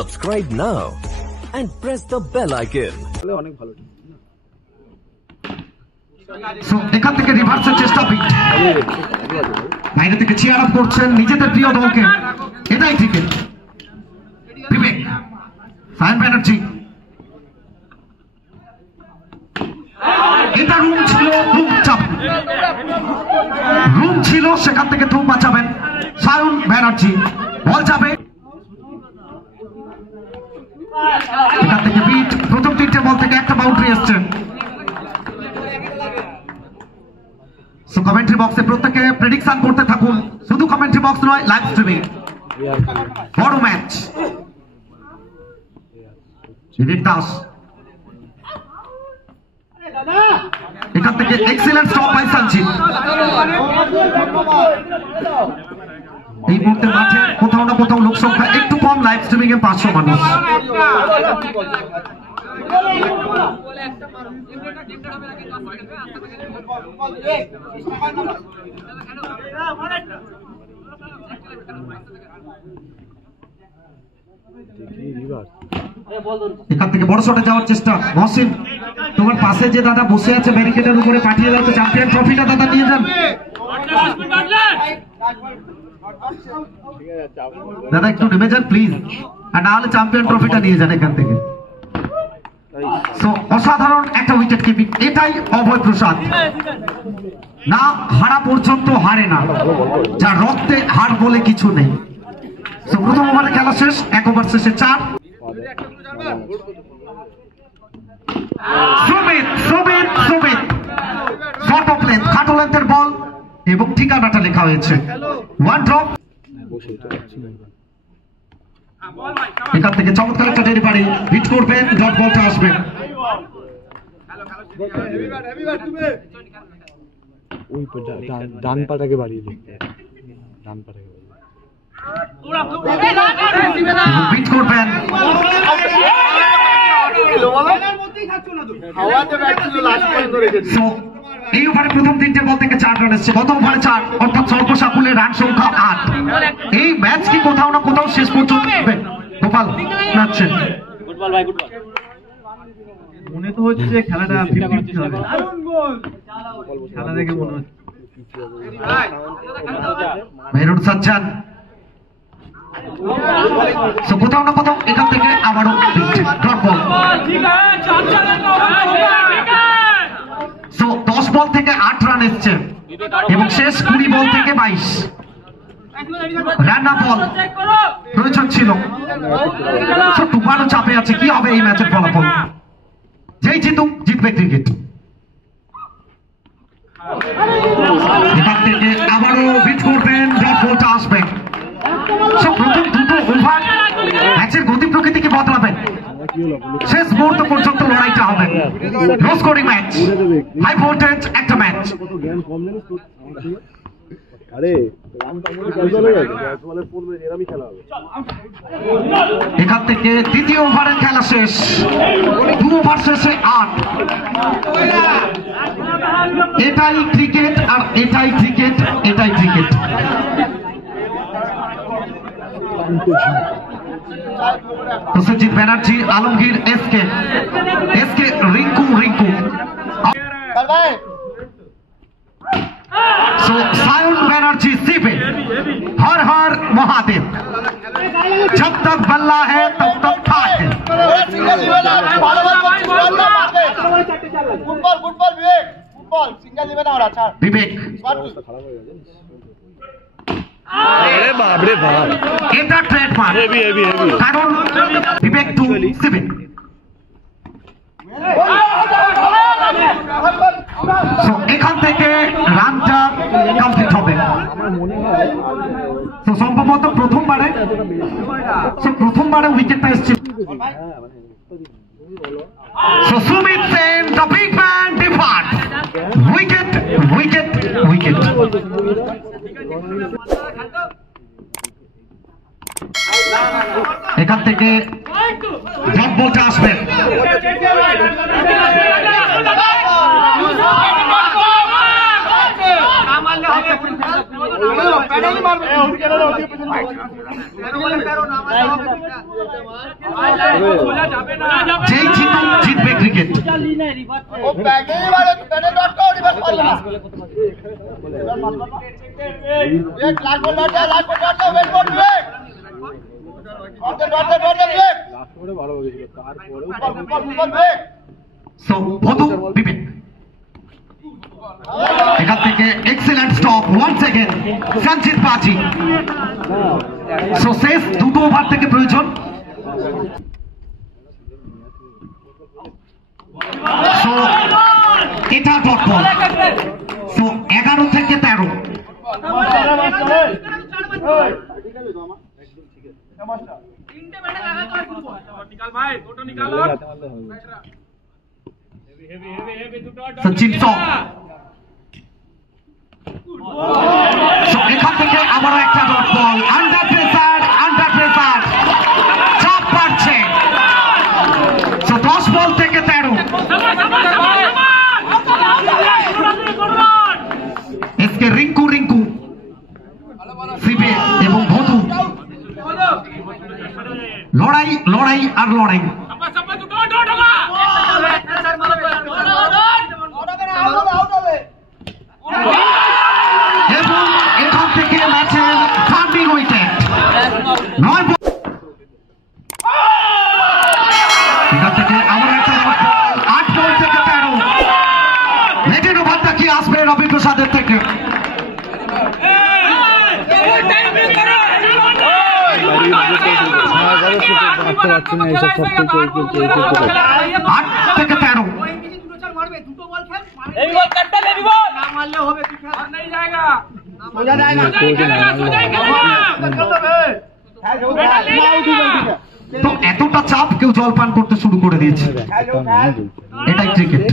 Subscribe now and press the bell icon. So এখান থেকে রিভার্সের চেষ্টা পিট বাইরে থেকে চিয়ার আপ করছেন নিজেদের প্রিয় দলকে, এটাই ঠিক। বিবেক, সায়ন ব্যানার্জি, এটা রুম ছিল সেখান থেকে ধূপ বাঁচাবেন সায়ন ব্যানার্জি। বল যাবে এখান থেকে বিট, প্রথম তিনটে বল থেকে একটা বাউন্ডারি এসছে। কমেন্ট্রি বক্সে প্রত্যেকে প্রেডিকশন করতে থাকুন, শুধু কমেন্ট্রি বক্স নয়, লাইভ স্ট্রিমিং। বড় ম্যাচ, দাস এখান থেকে এক্সিলেন্ট স্টপ বাই সঞ্জিত। এই মুহূর্তে মাঠে কোথাও না কোথাও লোক সংখ্যা একটু কম, লাইভ স্ট্রিমিং এ 500 মানুষ। এখান থেকে বড় শটে যাওয়ার চেষ্টা। মহসিন, তোমার পাশে যে দাদা বসে আছে ব্যারিকেডের উপরে পাঠিয়ে দাও তো, চ্যাম্পিয়ন ট্রফিটা দাদা নিয়ে যান দাদা, একটু নেমে যান প্লিজ, আর না হলে চ্যাম্পিয়ন ট্রফিটা নিয়ে যান এখান থেকে। অসাধারণ একটা উইকেট কিপিং, এটাই অভয় প্রসাদ। না হারা পর্যন্ত হারে না, যা রক্তে হার বলে কিছু নেই। প্রথম ওভারে খেলা শেষ, 1 ওভার শেষে 4। শর্ট অফ লেন্থ, খাটো লেন্থের বল এবং ঠিকানাটা লেখা হয়েছে 1 ড্রপ। এখান থেকে চমৎকার একটা ডেলিভারি, হিট করবেন, ডট বলটা আসবে। ডান পাটাকে বাড়িয়ে দিন, ডান পাটাকে হিট করবেন। এই ওভারে প্রথম 3টে বল থেকে 4 রান এসেছে, গত ওভারে 4, অর্থাৎ স্বল্প সাফল্যে রান সংখ্যা 8। এই ম্যাচ কি কোথাও না কোথাও শেষ পর্যন্ত গোপাল নাচছেন। মনে তো হচ্ছে খেলাটা 50-50 হবে, খেলা দেখে মনে হচ্ছে। মেহরুন সাজ্জাদ, কোথাও না কোথাও এখান থেকে আবারও ডট বল। 10 বল থেকে 8 রান এসছে এবং শেষ 20 বল থেকে 22 রান। বল প্রয়োজন ছিল, তুফানও চাপে আছে। কি হবে এই ম্যাচের ফলাফল? যেই জিতুক জিতবে ক্রিকেট। এখান থেকে আবারও হিট করবেন, ডট বলটা আসবে। প্রথম দুটো ওভার ম্যাচের গতি প্রকৃতিকে বদলাবেন, শেষ মুহূর্ত পর্যন্ত লড়াইটা হবে। No scoring match, high voltage একটা ম্যাচ। এখান থেকে দ্বিতীয় ওভারের খেলা শেষ, 2 ওভার শেষে 8। এটাই ক্রিকেট, আর এটাই ক্রিকেট, এটাই ক্রিকেট। প্রসেনজিৎ ব্যানার্জি, আলমগীর, এসকে রিঙ্কু। सायन बैनर्जी सीपे, हर हर महादेव। जब तक बल्ला है तब तक ठाक है। विवेक, এটা ট্রেডমার্ক, কারণ বিবেক টু সিভিক। এখান থেকে রানটা কমপ্লিট হবে। সম্ভবত প্রথমবারে উইকেটটা এসেছিল। Sumit Sen, the big man, depart. Wicket. এখান থেকে ডট বলটা আসবে। যেই জিতবে ক্রিকেট। এখান থেকে excellent stop once again Sanjit বাজি। শেষ দুটো ওভার থেকে প্রয়োজন। এটা ডট বল। 11 থেকে 13। সচিন এখান থেকে আবারও একটা ডট বল। আন্ডার প্রেসার চাপ বাড়ছে। 10 বল থেকে 13। এসকে রিঙ্কু শিবে এবং ভদু লড়াই আর লড়াই। এবং এখান থেকে ম্যাচের টার্নিং উইকেট 9 বল। এখান থেকে আবার একটা বল 8 বল থেকে 13। নেটের ওভারটা কি আসবে রবি প্রসাদের থেকে? তো এতটা চাপ কেউ জলপান করতে শুরু করে দিয়েছে। এটাই ক্রিকেট।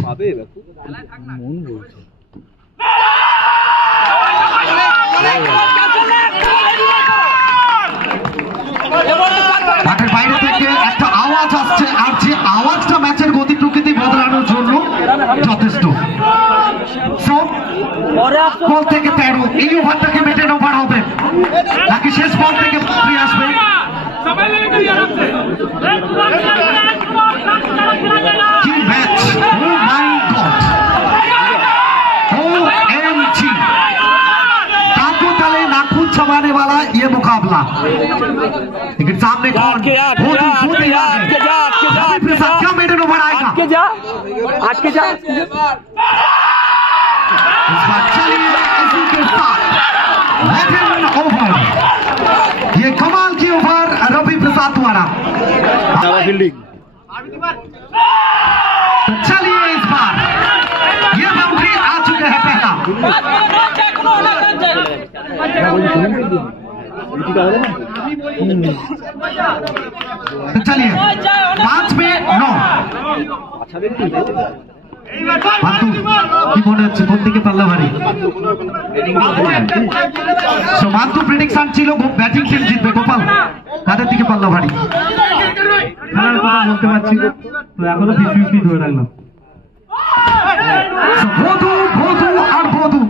মাঠের বাইরে থেকে একটা আওয়াজ আসছে, আর যে আওয়াজটা ম্যাচের গতি প্রকৃতি বদলানোর জন্য যথেষ্ট। বল থেকে 13। এই ওভারটাকে মেটেন ওভার হবে নাকি শেষ বল থেকে ফিরে আসবে? কি ম্যাচ! ও মাই গড! OMG! कांटों तले नाखून छुपाने वाला ये मुकाबला। लेकिन सामने कौन? क्या मेडन ओवर आएगा? आज के जा इस बार चलिए इसी के साथ मेडन ओवर। ये कमाल की ओवर रवि प्रसाद द्वारा। चलिए इस बार ये बाउंड्री आ चुके हैं पहला। चलिए 5 में 9। কি মনে হচ্ছে কোন দিকে পাল্লা ভারী? মান্তু প্রেডিকশন ছিল ব্যাটিং টিম জিতবে। গোপাল কাদের দিকে পাল্লা ভারী? খেলার কথা বলতে পারছি তো এখনো 50-50 ধরে রাখলাম। বধু আর বধু।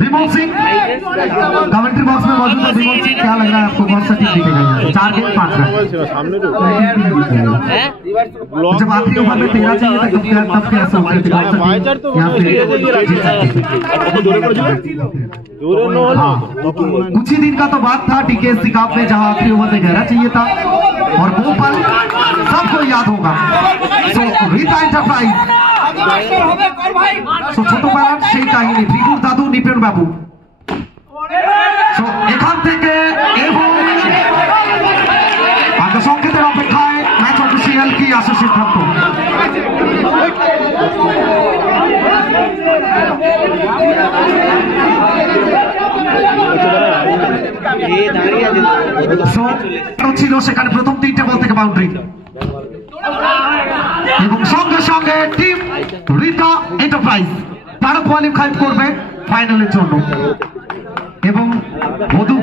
विमल सिंह कमेंट्री बॉक्स में मौजूद है। विमल सिंह, क्या लग रहा है आपको कौन सा टीम जीतेगा? 4 गेंद 5 रन। जब आखिरी ओवर में 13 चाहिए था तब कैसा हुआ? कुछ ही दिन का तो बात था DKSC कप में जहां आखिरी ओवर में 11 चाहिए था और वो पल सबको याद होगा। रीता एंटरप्राइज ছোট বেলার সেই কাহিনী। ভিগুর দাদু নিপেন বাবু। এখান থেকে এবং সংকেতের অপেক্ষায় ম্যাচ অফিসিয়াল কি আসে সিদ্ধান্ত। ছিল সেখানে প্রথম 3টে বল থেকে বাউন্ডারি এবং সঙ্গে সঙ্গে টিম রিতা এন্টারপ্রাইজ তারা কোয়ালিফাই করবে ফাইনালের জন্য। এবং বধু